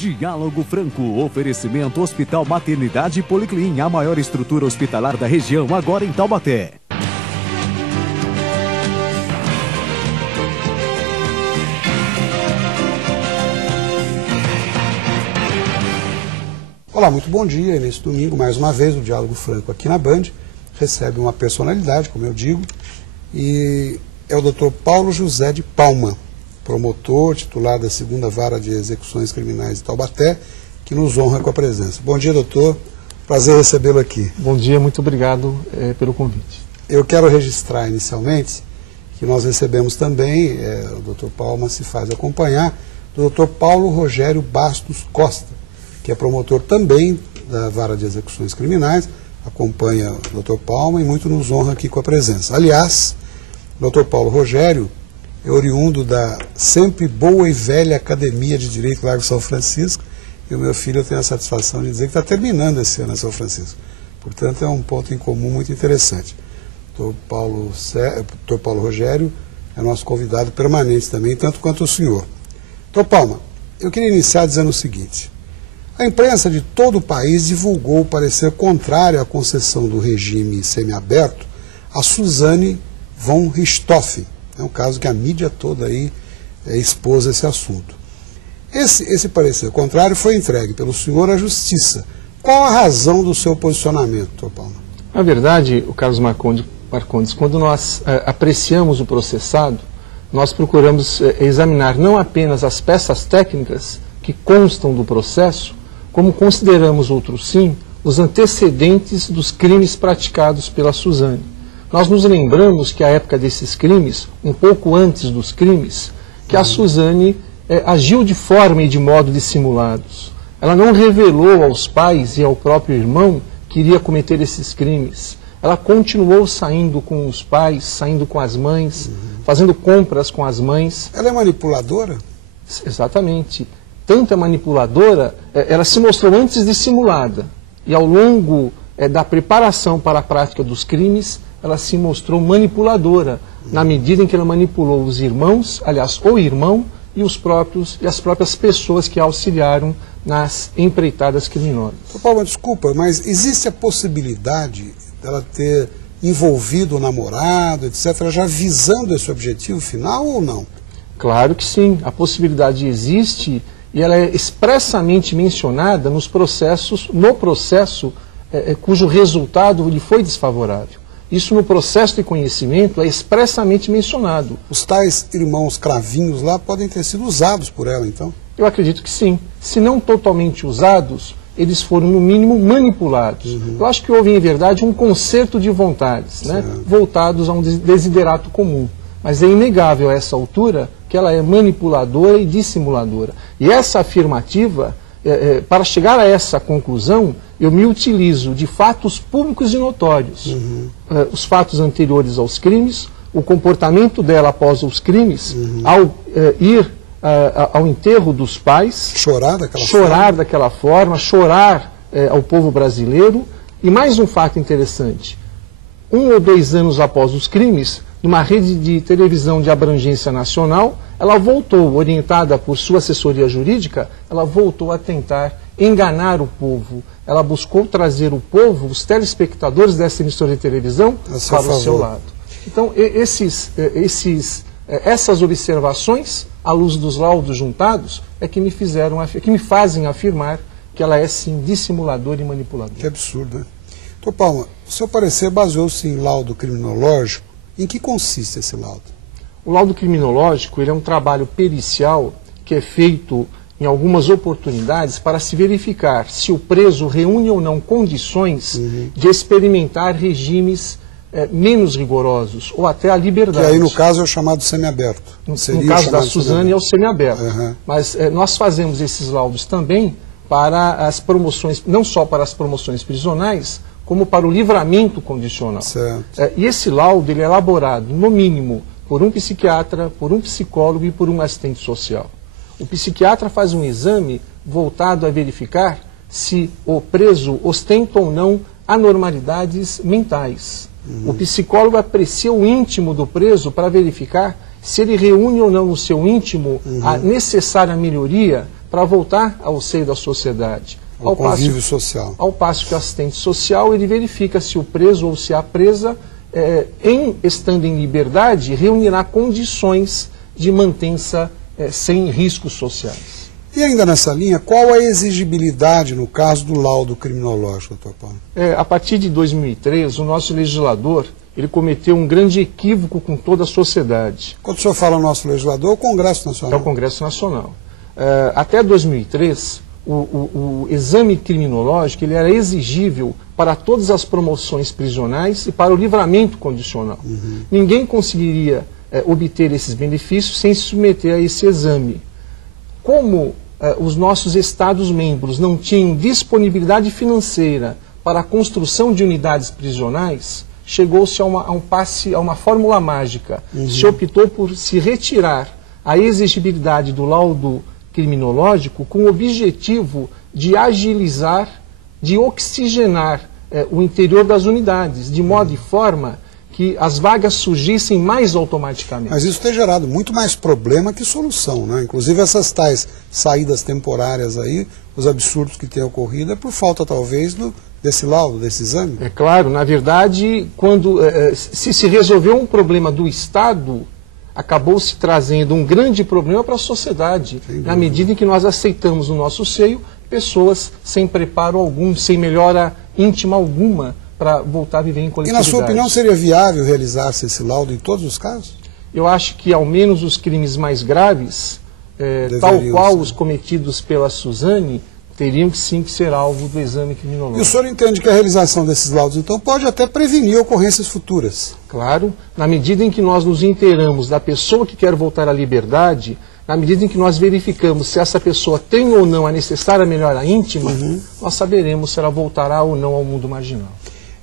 Diálogo Franco, oferecimento Hospital Maternidade Policlin, a maior estrutura hospitalar da região, agora em Taubaté. Olá, muito bom dia. Nesse domingo, mais uma vez, o Diálogo Franco aqui na Band recebe uma personalidade, como eu digo, e é o Dr. Paulo José de Palma, promotor, titular da 2ª Vara de Execuções Criminais de Taubaté, que nos honra com a presença. Bom dia, doutor. Prazer recebê-lo aqui. Bom dia, muito obrigado pelo convite. Eu quero registrar inicialmente que nós recebemos também, o Dr. Palma se faz acompanhar, do Dr. Paulo Rogério Bastos Costa, que é promotor também da Vara de Execuções Criminais, acompanha o Dr. Palma e muito nos honra aqui com a presença. Aliás, o Dr. Paulo Rogério é oriundo da sempre boa e velha Academia de Direito Largo São Francisco, e o meu filho tem a satisfação de dizer que está terminando esse ano em São Francisco. Portanto, é um ponto em comum muito interessante. O Dr. Paulo Rogério é nosso convidado permanente também, tanto quanto o senhor. Dr. Palma, eu queria iniciar dizendo o seguinte. A imprensa de todo o país divulgou o parecer contrário à concessão do regime semiaberto a Suzane von Richthofen. É um caso que a mídia toda aí expôs esse assunto. Esse parecer contrário foi entregue pelo senhor à Justiça. Qual a razão do seu posicionamento, Dr. Palma? Na verdade, o Carlos Marcondes, quando nós apreciamos o processado, nós procuramos examinar não apenas as peças técnicas que constam do processo, como consideramos, outros sim, os antecedentes dos crimes praticados pela Suzane. Nós nos lembramos que a época desses crimes, um pouco antes dos crimes, que a Suzane agiu de forma e de modo dissimulados. Ela não revelou aos pais e ao próprio irmão que iria cometer esses crimes. Ela continuou saindo com os pais, saindo com as mães, fazendo compras com as mães. Ela é manipuladora? Exatamente. Tanto é manipuladora, ela se mostrou antes dissimulada. E ao longo da preparação para a prática dos crimes, ela se mostrou manipuladora, na medida em que ela manipulou os irmãos, aliás, o irmão e as próprias pessoas que auxiliaram nas empreitadas criminosas. Paulo, desculpa, mas existe a possibilidade dela ter envolvido o namorado, etc., já visando esse objetivo final ou não? Claro que sim, a possibilidade existe e ela é expressamente mencionada no processo cujo resultado lhe foi desfavorável. Isso no processo de conhecimento é expressamente mencionado. Os tais irmãos cravinhos lá podem ter sido usados por ela, então? Eu acredito que sim. Se não totalmente usados, eles foram, no mínimo, manipulados. Eu acho que houve, em verdade, um concerto de vontades, né, voltados a um desiderato comum. Mas é inegável a essa altura que ela é manipuladora e dissimuladora. E essa afirmativa, para chegar a essa conclusão, eu me utilizo de fatos públicos e notórios. Os fatos anteriores aos crimes, o comportamento dela após os crimes, ao ir ao enterro dos pais, chorar daquela forma, chorar ao povo brasileiro. E mais um fato interessante, 1 ou 2 anos após os crimes, numa rede de televisão de abrangência nacional, ela voltou, orientada por sua assessoria jurídica, ela voltou a tentar enganar o povo. Ela buscou trazer o povo, os telespectadores dessa emissora de televisão, para o seu lado. Então, essas observações, à luz dos laudos juntados, é que me fazem afirmar que ela é, sim, dissimuladora e manipuladora. Que absurdo, né? Dr. Palma, o seu parecer baseou-se em laudo criminológico. Em que consiste esse laudo? O laudo criminológico ele é um trabalho pericial que é feito em algumas oportunidades para se verificar se o preso reúne ou não condições de experimentar regimes menos rigorosos ou até a liberdade. Que aí, no caso, é o chamado semiaberto. No caso da Suzane é o semiaberto. Mas nós fazemos esses laudos também para as promoções, não só para as promoções prisionais, como para o livramento condicional. E esse laudo ele é elaborado, no mínimo, por um psiquiatra, por um psicólogo e por um assistente social. O psiquiatra faz um exame voltado a verificar se o preso ostenta ou não anormalidades mentais. O psicólogo aprecia o íntimo do preso para verificar se ele reúne ou não no seu íntimo a necessária melhoria para voltar ao seio da sociedade. Ao convívio social. Ao passo que o assistente social, ele verifica se o preso ou se a presa, estando em liberdade, reunirá condições de mantença sem riscos sociais. E ainda nessa linha, qual a exigibilidade no caso do laudo criminológico, doutor Paulo? A partir de 2003, o nosso legislador ele cometeu um grande equívoco com toda a sociedade. Quando o senhor fala nosso legislador, é o Congresso Nacional. É o Congresso Nacional. Até 2003, o exame criminológico ele era exigível para todas as promoções prisionais e para o livramento condicional. Ninguém conseguiria obter esses benefícios sem se submeter a esse exame. Como os nossos Estados-membros não tinham disponibilidade financeira para a construção de unidades prisionais, chegou-se a uma fórmula mágica. Se optou por se retirar a exigibilidade do laudo criminológico com o objetivo de agilizar, de oxigenar o interior das unidades, de modo e forma que as vagas surgissem mais automaticamente. Mas isso tem gerado muito mais problema que solução, né? Inclusive essas tais saídas temporárias aí, os absurdos que têm ocorrido é por falta talvez desse laudo, desse exame. É claro, na verdade, quando se resolveu um problema do Estado, acabou se trazendo um grande problema para a sociedade, na medida em que nós aceitamos no nosso seio pessoas sem preparo algum, sem melhora íntima alguma, para voltar a viver em coletividade. E na sua opinião seria viável realizar-se esse laudo em todos os casos? Eu acho que ao menos os crimes mais graves, tal qual os cometidos pela Suzane, teriam que sim que ser alvo do exame criminológico. E o senhor entende que a realização desses laudos, então, pode até prevenir ocorrências futuras? Claro, na medida em que nós nos inteiramos da pessoa que quer voltar à liberdade, na medida em que nós verificamos se essa pessoa tem ou não a necessária melhora íntima, nós saberemos se ela voltará ou não ao mundo marginal.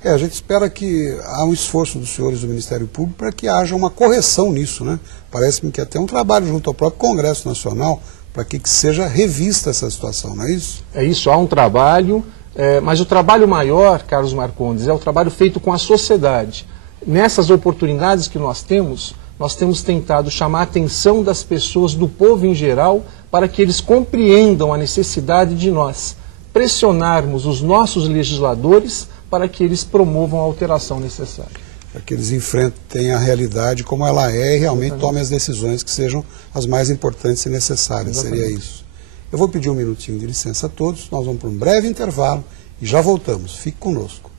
A gente espera que há um esforço dos senhores do Ministério Público para que haja uma correção nisso, né? Parece-me que até um trabalho junto ao próprio Congresso Nacional para que seja revista essa situação, não é isso? É isso, há um trabalho, mas o trabalho maior, Carlos Marcondes, é o trabalho feito com a sociedade. Nessas oportunidades que nós temos tentado chamar a atenção das pessoas, do povo em geral, para que eles compreendam a necessidade de nós pressionarmos os nossos legisladores para que eles promovam a alteração necessária. Para que eles enfrentem a realidade como ela é e realmente tomem as decisões que sejam as mais importantes e necessárias. Seria isso. Eu vou pedir um minutinho de licença a todos, nós vamos para um breve intervalo e já voltamos. Fique conosco.